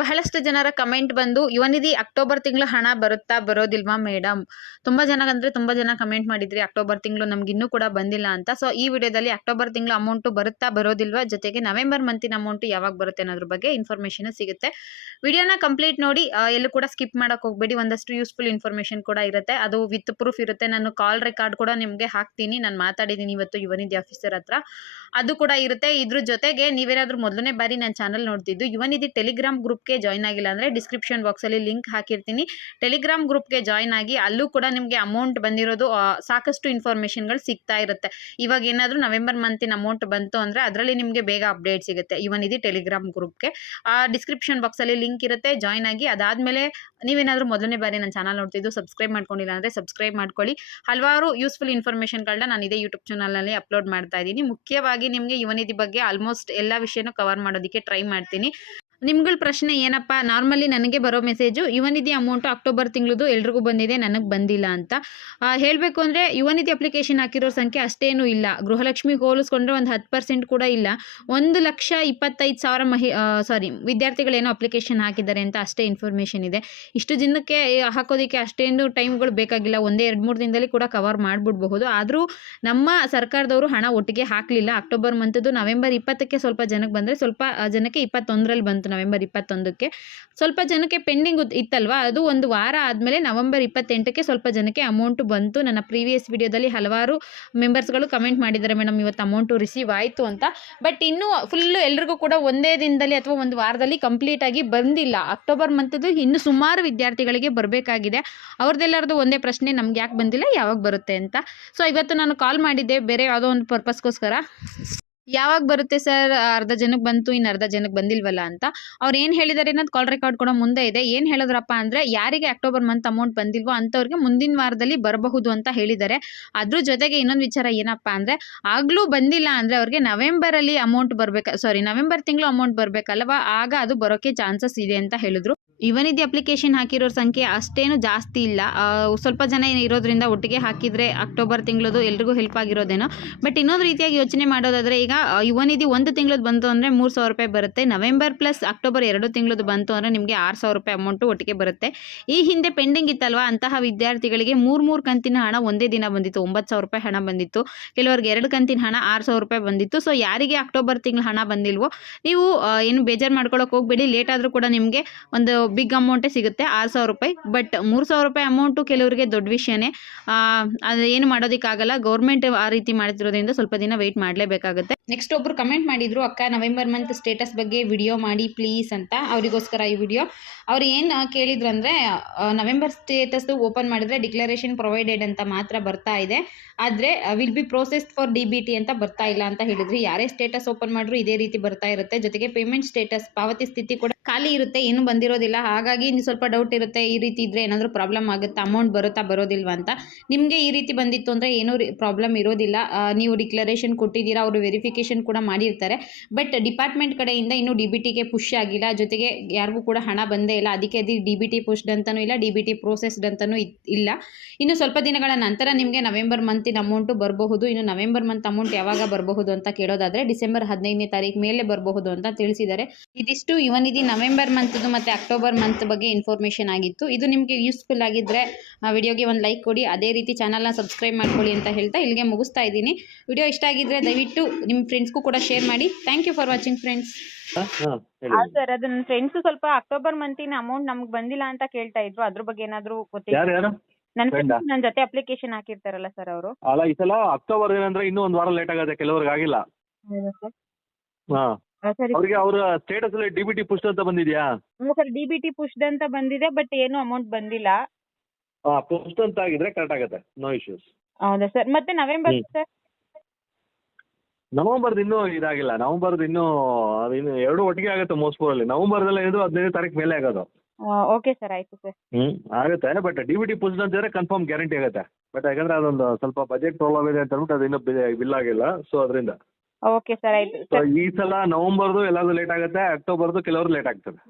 ಬಹಳಷ್ಟು ಜನರ ಕಮೆಂಟ್ ಬಂದು ಯುವನಿಧಿ ಅಕ್ಟೋಬರ್ ತಿಂಗಳು ಹಣ ಬರುತ್ತಾ ಬರೋದಿಲ್ವಾ ಮೇಡಮ್? ತುಂಬಾ ಜನ ಕಮೆಂಟ್ ಮಾಡಿದ್ರಿ ಅಕ್ಟೋಬರ್ ತಿಂಗಳು ನಮ್ಗೆ ಇನ್ನೂ ಕೂಡ ಬಂದಿಲ್ಲ ಅಂತ. ಸೊ ಈ ವಿಡಿಯೋದಲ್ಲಿ ಅಕ್ಟೋಬರ್ ತಿಂಗಳು ಅಮೌಂಟ್ ಬರುತ್ತಾ ಬರೋದಿಲ್ವಾ, ಜೊತೆಗೆ ನವೆಂಬರ್ ಮಂತಿನ ಅಮೌಂಟ್ ಯಾವಾಗ ಬರುತ್ತೆ ಅನ್ನೋದ್ರ ಬಗ್ಗೆ ಇನ್ಫಾರ್ಮೇಶನ್ ಸಿಗುತ್ತೆ. ವಿಡಿಯೋನ ಕಂಪ್ಲೀಟ್ ನೋಡಿ, ಎಲ್ಲೂ ಕೂಡ ಸ್ಕಿಪ್ ಮಾಡಕ್ ಹೋಗ್ಬೇಡಿ. ಒಂದಷ್ಟು ಯೂಸ್ಫುಲ್ ಇನ್ಫಾರ್ಮೇಶನ್ ಕೂಡ ಇರುತ್ತೆ, ಅದು ವಿತ್ ಪ್ರೂಫ್ ಇರುತ್ತೆ. ನಾನು ಕಾಲ್ ರೆಕಾರ್ಡ್ ಕೂಡ ನಿಮ್ಗೆ ಹಾಕ್ತೀನಿ, ನಾನು ಮಾತಾಡಿದ್ದೀನಿ ಇವತ್ತು ಯುವನಿಧಿ ಆಫೀಸರ್ ಹತ್ರ, ಅದು ಕೂಡ ಇರುತ್ತೆ. ಇದ್ರ ಜೊತೆಗೆ ನೀವೇನಾದ್ರೂ ಮೊದಲನೇ ಬಾರಿ ನನ್ನ ಚಾನಲ್ ನೋಡ್ತಿದ್ದು ಯುವನಿಧಿ ಟೆಲಿಗ್ರಾಮ್ ಗ್ರೂಪ್ಗೆ ಜಾಯ್ನ್ ಆಗಿಲ್ಲ ಅಂದ್ರೆ ಡಿಸ್ಕ್ರಿಪ್ಷನ್ ಬಾಕ್ಸ್ ಅಲ್ಲಿ ಲಿಂಕ್ ಹಾಕಿರ್ತೀನಿ. ಟೆಲಿಗ್ರಾಮ್ ಗ್ರೂಪ್ಗೆ ಜಾಯ್ನ್ ಆಗಿ ಅಲ್ಲೂ ಕೂಡ ನಿಮಗೆ ಅಮೌಂಟ್ ಬಂದಿರೋದು ಸಾಕಷ್ಟು ಇನ್ಫಾರ್ಮೇಶನ್ಗಳು ಸಿಗ್ತಾ ಇರುತ್ತೆ. ಇವಾಗ ಏನಾದರೂ ನವೆಂಬರ್ ಮಂತಿನ ಅಮೌಂಟ್ ಬಂತು ಅಂದ್ರೆ ಅದರಲ್ಲಿ ನಿಮಗೆ ಬೇಗ ಅಪ್ಡೇಟ್ ಸಿಗುತ್ತೆ ಯುವನಿಧಿ ಟೆಲಿಗ್ರಾಮ್ ಗ್ರೂಪ್ಗೆ. ಡಿಸ್ಕ್ರಿಪ್ಷನ್ ಬಾಕ್ಸ್ ಅಲ್ಲಿ ಲಿಂಕ್ ಇರುತ್ತೆ, ಜಾಯ್ನ್ ಆಗಿ. ಅದಾದ್ಮೇಲೆ ನೀವೇನಾದ್ರೂ ಮೊದಲನೇ ಬಾರಿ ನನ್ನ ಚಾನಲ್ ನೋಡ್ತಿದ್ದು ಸಬ್ಸ್ಕ್ರೈಬ್ ಮಾಡ್ಕೊಂಡಿಲ್ಲ ಅಂದ್ರೆ ಸಬ್ಸ್ಕ್ರೈಬ್ ಮಾಡ್ಕೊಳ್ಳಿ. ಹಲವಾರು ಯೂಸ್ಫುಲ್ ಇನ್ಫಾರ್ಮೇಶನ್ಗಳನ್ನ ನಾನು ಇದೇ ಯೂಟ್ಯೂಬ್ ಚಾನಲ್ನಲ್ಲಿ ಅಪ್ಲೋಡ್ ಮಾಡ್ತಾ ಇದ್ದೀನಿ. ಮುಖ್ಯವಾಗಿ ನಿಮಗೆ ಯುವನಿಧಿ ಬಗ್ಗೆ ಆಲ್ಮೋಸ್ಟ್ ಎಲ್ಲ ವಿಷಯನೂ ಕವರ್ ಮಾಡೋದಕ್ಕೆ ಟ್ರೈ ಮಾಡ್ತೀನಿ. ನಿಮ್ಗಳ ಪ್ರಶ್ನೆ ಏನಪ್ಪ, ನಾರ್ಮಲಿ ನನಗೆ ಬರೋ ಮೆಸೇಜು ಯುವನಿಧಿ ಅಮೌಂಟು ಅಕ್ಟೋಬರ್ ತಿಂಗಳದು ಎಲ್ರಿಗೂ ಬಂದಿದೆ, ನನಗೆ ಬಂದಿಲ್ಲ ಅಂತ. ಹೇಳಬೇಕು ಅಂದರೆ ಯುವನಿಧಿ ಅಪ್ಲಿಕೇಶನ್ ಹಾಕಿರೋ ಸಂಖ್ಯೆ ಅಷ್ಟೇನೂ ಇಲ್ಲ. ಗೃಹಲಕ್ಷ್ಮಿಗೆ ಹೋಲಿಸ್ಕೊಂಡ್ರೆ ಒಂದು 10% ಕೂಡ ಇಲ್ಲ. 1,25,000 ವಿದ್ಯಾರ್ಥಿಗಳೇನೋ ಅಪ್ಲಿಕೇಶನ್ ಹಾಕಿದ್ದಾರೆ ಅಂತ ಅಷ್ಟೇ ಇನ್ಫಾರ್ಮೇಷನ್ ಇದೆ. ಇಷ್ಟು ದಿನಕ್ಕೆ ಹಾಕೋದಕ್ಕೆ ಅಷ್ಟೇನು ಟೈಮ್ಗಳು ಬೇಕಾಗಿಲ್ಲ, ಒಂದೇ 2-3 ದಿನದಲ್ಲಿ ಕೂಡ ಕವರ್ ಮಾಡಿಬಿಡಬಹುದು. ಆದರೂ ನಮ್ಮ ಸರ್ಕಾರದವರು ಹಣ ಒಟ್ಟಿಗೆ ಹಾಕಲಿಲ್ಲ. ಅಕ್ಟೋಬರ್ ಮಂತದ್ದು ನವೆಂಬರ್ 20ಕ್ಕೆ ಸ್ವಲ್ಪ ಜನಕ್ಕೆ ಬಂದರೆ, ಸ್ವಲ್ಪ ಜನಕ್ಕೆ 21ರಲ್ಲಿ ಬಂತು. ನವೆಂಬರ್ 21ಕ್ಕೆ ಸ್ವಲ್ಪ ಜನಕ್ಕೆ ಪೆಂಡಿಂಗ್ ಇತ್ತಲ್ವಾ, ಅದು ಒಂದು ವಾರ ಆದಮೇಲೆ ನವೆಂಬರ್ 28ಕ್ಕೆ ಸ್ವಲ್ಪ ಜನಕ್ಕೆ ಅಮೌಂಟ್ ಬಂತು. ನನ್ನ ಪ್ರೀವಿಯಸ್ ವಿಡಿಯೋದಲ್ಲಿ ಹಲವಾರು ಮೆಂಬರ್ಸ್ಗಳು ಕಮೆಂಟ್ ಮಾಡಿದ್ದಾರೆ, ಮೇಡಮ್ ಇವತ್ತು ಅಮೌಂಟು ರಿಸೀವ್ ಆಯಿತು ಅಂತ. ಬಟ್ ಇನ್ನೂ ಫುಲ್ಲು ಎಲ್ರಿಗೂ ಕೂಡ ಒಂದೇ ದಿನದಲ್ಲಿ ಅಥವಾ ಒಂದು ವಾರದಲ್ಲಿ ಕಂಪ್ಲೀಟ್ ಆಗಿ ಬಂದಿಲ್ಲ. ಅಕ್ಟೋಬರ್ ಮಂತದ್ದು ಇನ್ನು ಸುಮಾರು ವಿದ್ಯಾರ್ಥಿಗಳಿಗೆ ಬರಬೇಕಾಗಿದೆ. ಅವ್ರದ್ದೆಲ್ಲರದು ಒಂದೇ ಪ್ರಶ್ನೆ, ನಮ್ಗೆ ಯಾಕೆ ಬಂದಿಲ್ಲ, ಯಾವಾಗ ಬರುತ್ತೆ ಅಂತ. ಸೊ ಇವತ್ತು ನಾನು ಕಾಲ್ ಮಾಡಿದ್ದೆ ಬೇರೆ ಯಾವುದೋ ಒಂದು ಪರ್ಪಸ್ಗೋಸ್ಕರ. ಯಾವಾಗ ಬರುತ್ತೆ ಸರ್, ಅರ್ಧ ಜನಕ್ಕೆ ಬಂತು, ಇನ್ನು ಅರ್ಧ ಜನಕ್ಕೆ ಬಂದಿಲ್ವಲ್ಲ ಅಂತ. ಅವ್ರು ಏನು ಹೇಳಿದ್ದಾರೆ ಅನ್ನೋದು ಕಾಲ್ ರೆಕಾರ್ಡ್ ಕೂಡ ಮುಂದೆ ಇದೆ. ಏನು ಹೇಳಿದ್ರಪ್ಪ ಅಂದರೆ, ಯಾರಿಗೆ ಅಕ್ಟೋಬರ್ ಮಂತ್ ಅಮೌಂಟ್ ಬಂದಿಲ್ವೋ ಅಂಥವ್ರಿಗೆ ಮುಂದಿನ ವಾರದಲ್ಲಿ ಬರಬಹುದು ಅಂತ ಹೇಳಿದ್ದಾರೆ. ಅದ್ರ ಜೊತೆಗೆ ಇನ್ನೊಂದು ವಿಚಾರ ಏನಪ್ಪ ಅಂದರೆ, ಆಗಲೂ ಬಂದಿಲ್ಲ ಅಂದರೆ ಅವ್ರಿಗೆ ನವೆಂಬರಲ್ಲಿ ಅಮೌಂಟ್ ನವೆಂಬರ್ ತಿಂಗಳು ಅಮೌಂಟ್ ಬರಬೇಕಲ್ವಾ, ಆಗ ಅದು ಬರೋಕ್ಕೆ ಚಾನ್ಸಸ್ ಇದೆ ಅಂತ ಹೇಳಿದ್ರು. ಯುವನಿಧಿ ಅಪ್ಲಿಕೇಶನ್ ಹಾಕಿರೋ ಸಂಖ್ಯೆ ಅಷ್ಟೇನು ಜಾಸ್ತಿ ಇಲ್ಲ, ಸ್ವಲ್ಪ ಜನ ಇರೋದ್ರಿಂದ ಒಟ್ಟಿಗೆ ಹಾಕಿದರೆ ಅಕ್ಟೋಬರ್ ತಿಂಗಳದು ಎಲ್ರಿಗೂ ಹೆಲ್ಪ್ ಆಗಿರೋದೇನೋ. ಬಟ್ ಇನ್ನೊಂದು ರೀತಿಯಾಗಿ ಯೋಚನೆ ಮಾಡೋದಾದರೆ, ಈಗ ಯುವನಿಧಿ ಒಂದು ತಿಂಗಳದ್ದು ಬಂತು ಅಂದರೆ 3,000 ರೂಪಾಯಿ ಬರುತ್ತೆ. ನವೆಂಬರ್ ಪ್ಲಸ್ ಅಕ್ಟೋಬರ್ 2 ತಿಂಗಳದ್ದು ಬಂತು ಅಂದರೆ ನಿಮಗೆ 6,000 ರೂಪಾಯಿ ಅಮೌಂಟು ಒಟ್ಟಿಗೆ ಬರುತ್ತೆ. ಈ ಹಿಂದೆ ಪೆಂಡಿಂಗ್ ಇತ್ತಲ್ವಾ, ಅಂತಹ ವಿದ್ಯಾರ್ಥಿಗಳಿಗೆ 3 ಕಂತಿನ ಹಣ ಒಂದೇ ದಿನ ಬಂದಿತ್ತು. 9,000 ರೂಪಾಯಿ ಹಣ ಬಂದಿತ್ತು. ಕೆಲವರಿಗೆ 2 ಕಂತಿನ ಹಣ 6,000 ರೂಪಾಯಿ ಬಂದಿತ್ತು. ಸೊ ಯಾರಿಗೆ ಅಕ್ಟೋಬರ್ ತಿಂಗಳು ಹಣ ಬಂದಿಲ್ವೋ ನೀವು ಏನು ಬೇಜಾರು ಮಾಡ್ಕೊಳ್ಳೋಕೆ ಹೋಗಬೇಡಿ. ಲೇಟ್ ಆದರೂ ಕೂಡ ನಿಮಗೆ ಒಂದು ಬಿಗ್ ಅಮೌಂಟೇ ಸಿಗುತ್ತೆ, 6,000 ರೂಪಾಯಿ. ಬಟ್ 3,000 ರೂಪಾಯಿ ಅಮೌಂಟು ಕೆಲವರಿಗೆ ದೊಡ್ಡ ವಿಷಯನೇ. ಅದು ಏನು ಮಾಡೋದಕ್ಕಾಗಲ್ಲ, ಗೌರ್ಮೆಂಟ್ ಆ ರೀತಿ ಮಾಡ್ತಿರೋದ್ರಿಂದ ಸ್ವಲ್ಪ ದಿನ ವೆಯ್ಟ್ ಮಾಡಲೇಬೇಕಾಗುತ್ತೆ. ನೆಕ್ಸ್ಟ್ ಒಬ್ರು ಕಮೆಂಟ್ ಮಾಡಿದ್ರು, ಅಕ್ಕ ನವೆಂಬರ್ ಮಂತ್ ಸ್ಟೇಟಸ್ ಬಗ್ಗೆ ವಿಡಿಯೋ ಮಾಡಿ ಪ್ಲೀಸ್ ಅಂತ. ಅವರಿಗೋಸ್ಕರ ಈ ವಿಡಿಯೋ. ಅವ್ರು ಏನು ಕೇಳಿದ್ರು ಅಂದರೆ, ನವೆಂಬರ್ ಸ್ಟೇಟಸ್ ಓಪನ್ ಮಾಡಿದ್ರೆ ಡಿಕ್ಲರೇಷನ್ ಪ್ರೊವೈಡೆಡ್ ಅಂತ ಮಾತ್ರ ಬರ್ತಾ ಇದೆ, ಆದರೆ will be processed for DBT ಅಂತ ಬರ್ತಾ ಇಲ್ಲ ಅಂತ ಹೇಳಿದ್ರಿ. ಯಾರೇ ಸ್ಟೇಟಸ್ ಓಪನ್ ಮಾಡಿದ್ರು ಇದೇ ರೀತಿ ಬರ್ತಾ ಇರುತ್ತೆ. ಜೊತೆಗೆ ಪೇಮೆಂಟ್ ಸ್ಟೇಟಸ್, ಪಾವತಿ ಸ್ಥಿತಿ ಕೂಡ ಖಾಲಿ ಇರುತ್ತೆ, ಏನು ಬಂದಿರೋದಿಲ್ಲ. ಹಾಗಾಗಿ ನೀವು ಸ್ವಲ್ಪ ಡೌಟ್ ಇರುತ್ತೆ, ಈ ರೀತಿ ಇದ್ರೆ ಏನಾದರೂ ಪ್ರಾಬ್ಲಮ್ ಆಗುತ್ತಾ, ಅಮೌಂಟ್ ಬರುತ್ತಾ ಬರೋದಿಲ್ವಾ ಅಂತ. ನಿಮಗೆ ಈ ರೀತಿ ಬಂದಿತ್ತು ಅಂದರೆ ಏನೂ ಪ್ರಾಬ್ಲಮ್ ಇರೋದಿಲ್ಲ. ನೀವು ಡಿಕ್ಲರೇಷನ್ ಕೊಟ್ಟಿದ್ದೀರಾ, ಅವರು ವೆರಿಫಿಕೇಷನ್ ಕೂಡ ಮಾಡಿರ್ತಾರೆ. ಬಟ್ ಡಿಪಾರ್ಟ್ಮೆಂಟ್ ಕಡೆಯಿಂದ ಇನ್ನೂ DBTಗೆ ಪುಷ್ ಆಗಿಲ್ಲ. ಜೊತೆಗೆ ಯಾರಿಗೂ ಕೂಡ ಹಣ ಬಂದೇ ಇಲ್ಲ, ಅದಕ್ಕೆ ಅದು DBT ಪುಷ್ಡ್ ಅಂತಲೂ ಇಲ್ಲ, DBT ಪ್ರೋಸೆಸ್ಡ್ ಅಂತಲೂ ಇಲ್ಲ. ಇನ್ನು ಸ್ವಲ್ಪ ದಿನಗಳ ನಂತರ ನಿಮಗೆ ನವೆಂಬರ್ ಮಂತಿನ ಅಮೌಂಟು ಬರಬಹುದು. ಇನ್ನು ನವೆಂಬರ್ ಮಂತ್ ಅಮೌಂಟ್ ಯಾವಾಗ ಬರಬಹುದು ಅಂತ ಕೇಳೋದಾದರೆ ಡಿಸೆಂಬರ್ 15ನೇ ತಾರೀಕು ಮೇಲೆ ಬರಬಹುದು ಅಂತ ತಿಳಿಸಿದ್ದಾರೆ. ಇದಿಷ್ಟು ಯುವನಿಧಿ ನವೆಂಬರ್ ಮಂತ್ದು ಮತ್ತು ಅಕ್ಟೋಬರ್ ಮಂತ್ ಬಗ್ಗೆ ಇನ್ಫಾರ್ಮೇಷನ್ ಆಗಿತ್ತು. ಇದು ನಿಮಗೆ ಯೂಸ್ಫುಲ್ ಆಗಿದ್ದರೆ ವಿಡಿಯೋಗೆ ಒಂದು ಲೈಕ್ ಕೊಡಿ, ಅದೇ ರೀತಿ ಚಾನಲ್ನ ಸಬ್ಸ್ಕ್ರೈಬ್ ಮಾಡ್ಕೊಳ್ಳಿ ಅಂತ ಹೇಳ್ತಾ ಇಲ್ಲಿಗೆ ಮುಗಿಸ್ತಾ ಇದ್ದೀನಿ. ವಿಡಿಯೋ ಇಷ್ಟ ಆಗಿದ್ದರೆ ದಯವಿಟ್ಟು ನಿಮ್ಮ ಫ್ರೆಂಡ್ಸ್ಗೂ ಕೂಡ ಶೇರ್ ಮಾಡಿ. Thank you for watching friends. Sir, ಅದು ನನ್ನ ಫ್ರೆಂಡ್ಸ್ ಸ್ವಲ್ಪ ಅಕ್ಟೋಬರ್ ಮಂತಿನ ಅಮೌಂಟ್ ನಮ್ಗೆ ಬಂದಿಲ್ಲ ಅಂತ ಕೇಳ್ತಾ ಇದ್ರು, ಅದ್ರ ಬಗ್ಗೆ ಏನಾದ್ರು ಗೊತ್ತಿಲ್ಲ. ನನ್ನ ಜೊತೆ ಅಪ್ಲಿಕೇಶನ್ ಹಾಕಿರ್ತಾರಲ್ಲ ಸರ್ ಅವರು. ಅಲ್ಲ, ಈ ಸಲ ಅಕ್ಟೋಬರ್ ಏನಂದ್ರೆ ಇನ್ನೂ ಒಂದು ವಾರ ಲೇಟ್ ಆಗುತ್ತೆ, ಕೆಲವರಿಗೆ ಆಗಿಲ್ಲ. ಅವ್ರಿಗೆ ಅವ್ರ ಸ್ಟೇಟಸ್ ಅಲ್ಲಿ DBT ಪುಷ್ ಅಂತ ಬಂದಿದ್ಯಾ? ಸರ್, DBT ಪುಷ್ಡ್ ಅಂತ ಬಂದಿದೆ, ಬಟ್ ಏನು ಅಮೌಂಟ್ ಬಂದಿಲ್ಲ. ಪುಷ್ ಅಂತ ಆಗಿದ್ರೆ ಕರೆಕ್ಟ್ ಆಗುತ್ತೆ, ನೋ ಇಶ್ಯೂಸ್. ಹೌದಾ ಸರ್? ಮತ್ತೆ ನವೆಂಬರ್ ಸರ್? ನವೆಂಬರ್ದು ಇನ್ನೂ ಇದಾಗಿಲ್ಲ. ನವೆಂಬರ್ದು ಇನ್ನೂ ಎರಡು ಒಟ್ಟಿಗೆ ಆಗುತ್ತೆ ಮೋಸ್ಟ್ಲಿ. ನವೆಂಬರ್ದಲ್ಲಿ ಇದು 15ನೇ ತಾರೀಕು ಮೇಲೆ ಆಗೋದು. ಓಕೆ ಸರ್, ಆಯ್ತು ಸರ್. ಆಗುತ್ತೆ. ಬಟ್ DBT ಪುಷ್ ಅಂತಿದ್ರೆ ಕನ್ಫರ್ಮ್ ಗ್ಯಾರಂಟಿ ಆಗುತ್ತೆ. ಬಟ್ ಯಾಕಂದ್ರೆ ಅದೊಂದು ಸ್ವಲ್ಪ ಬಜೆಟ್ ಪ್ರಾಬ್ಲಮ್ ಇದೆ ಅಂತ ಅಂದ್ಬಿಟ್ಟು ಅದು ಇನ್ನೂ ಬಿಲ್ ಆಗಿಲ್ಲ. ಸೊ ಅದರಿಂದ ಓಕೆ ಸರ್, ಆಯ್ತು. ಈ ಸಲ ನವೆಂಬರ್ದು ಎಲ್ಲಾದ್ರೂ ಲೇಟ್ ಆಗುತ್ತೆ, ಅಕ್ಟೋಬರ್ದು ಕೆಲವರು ಲೇಟ್ ಆಗ್ತದೆ.